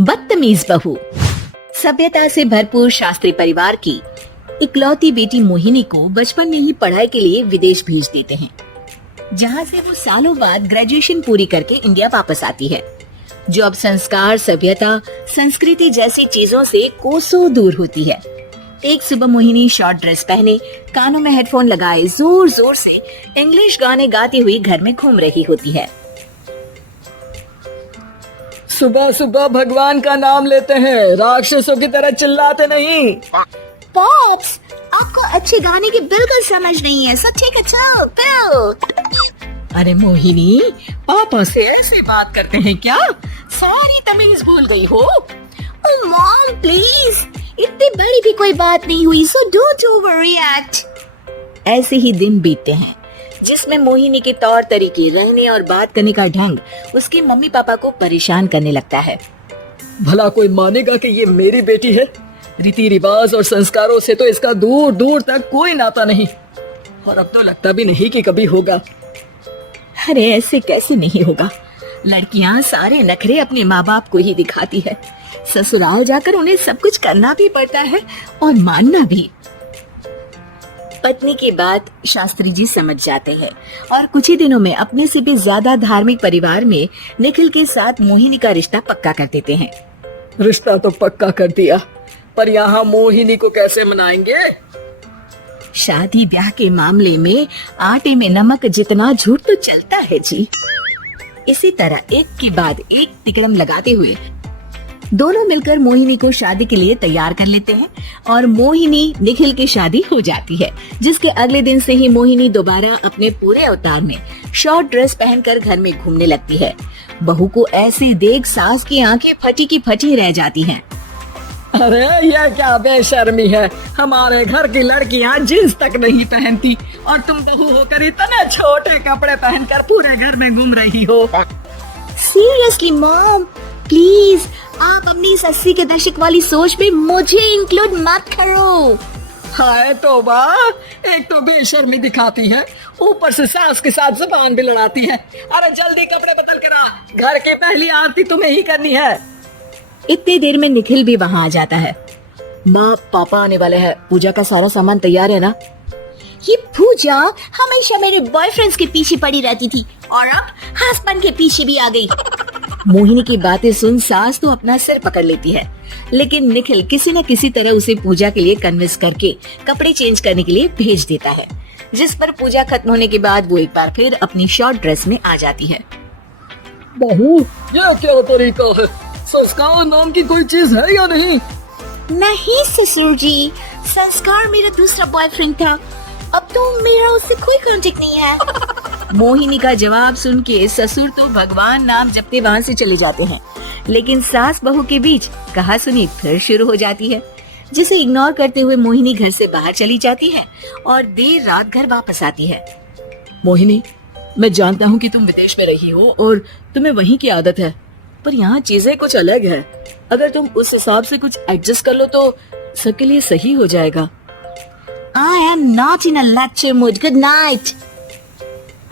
बदतमीज बहू। सभ्यता से भरपूर शास्त्री परिवार की इकलौती बेटी मोहिनी को बचपन में ही पढ़ाई के लिए विदेश भेज देते हैं, जहां से वो सालों बाद ग्रेजुएशन पूरी करके इंडिया वापस आती है, जो अब संस्कार, सभ्यता, संस्कृति जैसी चीजों से कोसों दूर होती है। एक सुबह मोहिनी शॉर्ट ड्रेस पहने, कानों में हेडफोन लगाए जोर जोर से इंग्लिश गाने गाती हुई घर में घूम रही होती है। सुबह सुबह भगवान का नाम लेते हैं, राक्षसों की तरह चिल्लाते नहीं। पॉप्स, आपको अच्छे गाने की बिल्कुल समझ नहीं है, सो ठीक है, चलो। अरे मोहिनी, पापा से ऐसे बात करते हैं क्या? सारी तमीज भूल गई हो। ओह मॉम प्लीज, इतनी बड़ी भी कोई बात नहीं हुई, सो डोंट ओवररिएक्ट। ऐसे ही दिन बीतते हैं जिसमें मोहिनी के तौर तरीके, रहने और बात करने का ढंग उसके मम्मी पापा को परेशान करने लगता है। भला कोई मानेगा कि ये मेरी बेटी है? रीति रिवाज और संस्कारों से तो इसका दूर दूर तक कोई नाता नहीं, और अब तो लगता भी नहीं कि कभी होगा। अरे ऐसे कैसे नहीं होगा? लड़कियां सारे नखरे अपने माँ बाप को ही दिखाती है। ससुराल जाकर उन्हें सब कुछ करना भी पड़ता है और मानना भी। पत्नी की बात शास्त्री जी समझ जाते हैं और कुछ ही दिनों में अपने से भी ज्यादा धार्मिक परिवार में निखिल के साथ मोहिनी का रिश्ता पक्का कर देते हैं। रिश्ता तो पक्का कर दिया, पर यहाँ मोहिनी को कैसे मनाएंगे? शादी ब्याह के मामले में आटे में नमक जितना झूठ तो चलता है जी। इसी तरह एक के बाद एक तिकड़म लगाते हुए दोनों मिलकर मोहिनी को शादी के लिए तैयार कर लेते हैं और मोहिनी निखिल की शादी हो जाती है, जिसके अगले दिन से ही मोहिनी दोबारा अपने पूरे अवतार में शॉर्ट ड्रेस पहनकर घर में घूमने लगती है। बहू को ऐसे देख सास की आंखें फटी की फटी रह जाती हैं। अरे यह क्या बेशर्मी है, हमारे घर की लड़कियां जींस तक नहीं पहनती और तुम बहू होकर इतने छोटे कपड़े पहनकर पूरे घर में घूम रही हो। सीरियसली मॉम, प्लीज आप अपनी इस 80 के दशक वाली सोच में मुझे इंक्लूड मत करो। हाय तौबा, एक तो बेशर्मी दिखाती है, ऊपर से सास के साथ जुबान भी लड़ाती है। अरे जल्दी कपड़े बदल कर आ, घर की पहली आरती तुम्हें ही करनी है। इतनी देर में निखिल भी वहाँ आ जाता है। माँ पापा आने वाले हैं, पूजा का सारा सामान तैयार है ना? ये पूजा हमेशा मेरे बॉयफ्रेंड्स के पीछे पड़ी रहती थी और अब हस्बैंड के पीछे भी आ गई। मोहिनी की बातें सुन सास तो अपना सिर पकड़ लेती है, लेकिन निखिल किसी न किसी तरह उसे पूजा के लिए कन्विंस करके कपड़े चेंज करने के लिए भेज देता है, जिस पर पूजा खत्म होने के बाद वो एक बार फिर अपनी शॉर्ट ड्रेस में आ जाती है। बहू, ये क्या तरीका है? संस्कार नाम की कोई चीज है या नहीं? नहीं ससुर जी, संस्कार मेरा दूसरा बॉयफ्रेंड था, अब तो मेरा उससे कोई कांटेक्ट नहीं है। मोहिनी का जवाब सुन के ससुर तो भगवान नाम जपते वहाँ से चले जाते हैं, लेकिन सास बहू के बीच कहासुनी फिर शुरू हो जाती है, जिसे इग्नोर करते हुए मोहिनी घर से बाहर चली जाती है और देर रात घर वापस आती है। मोहिनी, मैं जानता हूँ कि तुम विदेश में रही हो और तुम्हें वहीं की आदत है, पर यहाँ चीजें कुछ अलग है। अगर तुम उस हिसाब से कुछ एडजस्ट कर लो तो सबके लिए सही हो जाएगा। I am not in a lecture mood. Good night.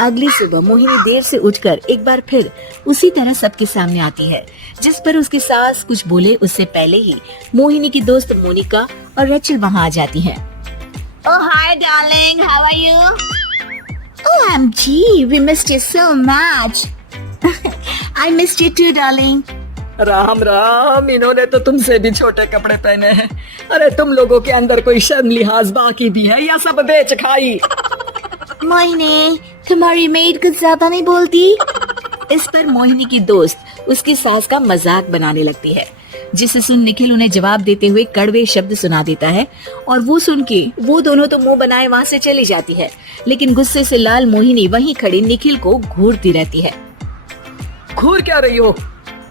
अगली सुबह मोहिनी देर से उठकर एक बार फिर उसी तरह सबके सामने आती है, जिस पर उसकी सास कुछ बोले उससे पहले ही मोहिनी की दोस्त मोनिका और रचल वहाँ आ जाती हैं। Oh hi darling, how are you? OMG, we missed you so much. I missed you too darling. Ram Ram, इन्होंने तो तुमसे भी छोटे कपड़े पहने हैं। अरे तुम लोगों के अंदर कोई शर्म लिहाज बाकी भी है या सब बेच खाई? मोहिनी, तुम्हारी मेड कुछ ज्यादा नहीं बोलती। इस पर मोहिनी की दोस्त उसकी सास का मजाक बनाने लगती है, जिसे सुन निखिल उन्हें जवाब देते हुए कड़वे शब्द सुना देता है और वो सुन के वो दोनों तो मुंह बनाए वहाँ से चली जाती है, लेकिन गुस्से से लाल मोहिनी वहीं खड़ी निखिल को घूरती रहती है। घूर क्या रही हो?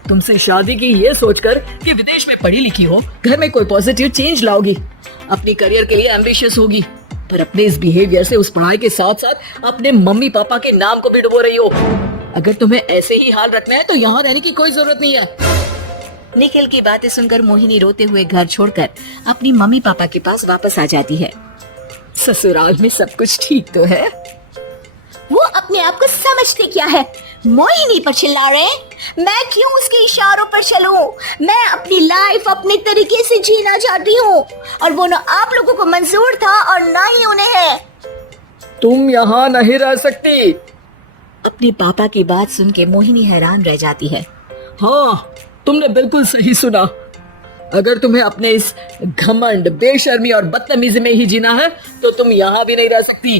तुमसे शादी की ये सोचकर कि विदेश में पढ़ी लिखी हो, घर में कोई पॉजिटिव चेंज लाओगी, अपनी करियर के लिए एम्बिशियस होगी, पर अपने इस बिहेवियर से उस पढ़ाई के साथ साथ अपने मम्मी पापा के नाम को भी डुबो रही हो। अगर तुम्हें ऐसे ही हाल रखना है तो यहाँ रहने की कोई जरूरत नहीं है। निखिल की बातें सुनकर मोहिनी रोते हुए घर छोड़कर अपनी मम्मी पापा के पास वापस आ जाती है। ससुराल में सब कुछ ठीक तो है? वो अपने आप को समझते क्या है? मोहिनी पर चिल्ला रहे हैं? मैं क्यों उसके इशारों पर चलूं? मैं अपनी लाइफ अपने तरीके से जीना चाहती हूँ और वो ना आप लोगों को मंजूर था और ना ही उन्हें है। तुम यहाँ नहीं रह सकती। अपने पापा की बात सुन के मोहिनी हैरान रह जाती है। हाँ, तुमने बिल्कुल सही सुना। अगर तुम्हें अपने इस घमंड, बेशर्मी और बदतमीजी में ही जीना है तो तुम यहाँ भी नहीं रह सकती।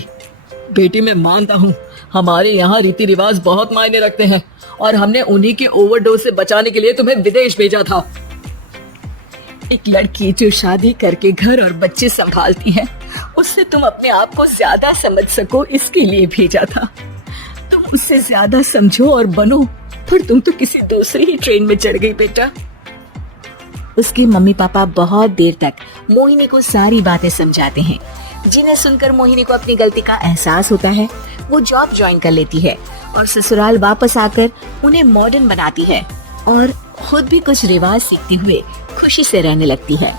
बेटी, मैं मानता हूँ हमारे यहाँ रीति रिवाज बहुत मायने रखते हैं और हमने उन्हीं के ओवरडोज से बचाने के लिए तुम्हें विदेश भेजा था। एक लड़की जो शादी करके घर और बच्चे संभालती है, उससे तुम अपने आप को ज्यादा समझ सको इसके लिए भेजा था। तुम उससे ज्यादा समझो और बनो, पर तुम तो किसी दूसरी ही ट्रेन में चढ़ गई बेटा। उसके मम्मी पापा बहुत देर तक मोहिनी को सारी बातें समझाते हैं, जिन्हें सुनकर मोहिनी को अपनी गलती का एहसास होता है। वो जॉब ज्वाइन कर लेती है और ससुराल वापस आकर उन्हें मॉडर्न बनाती है और खुद भी कुछ रिवाज सीखते हुए खुशी से रहने लगती है।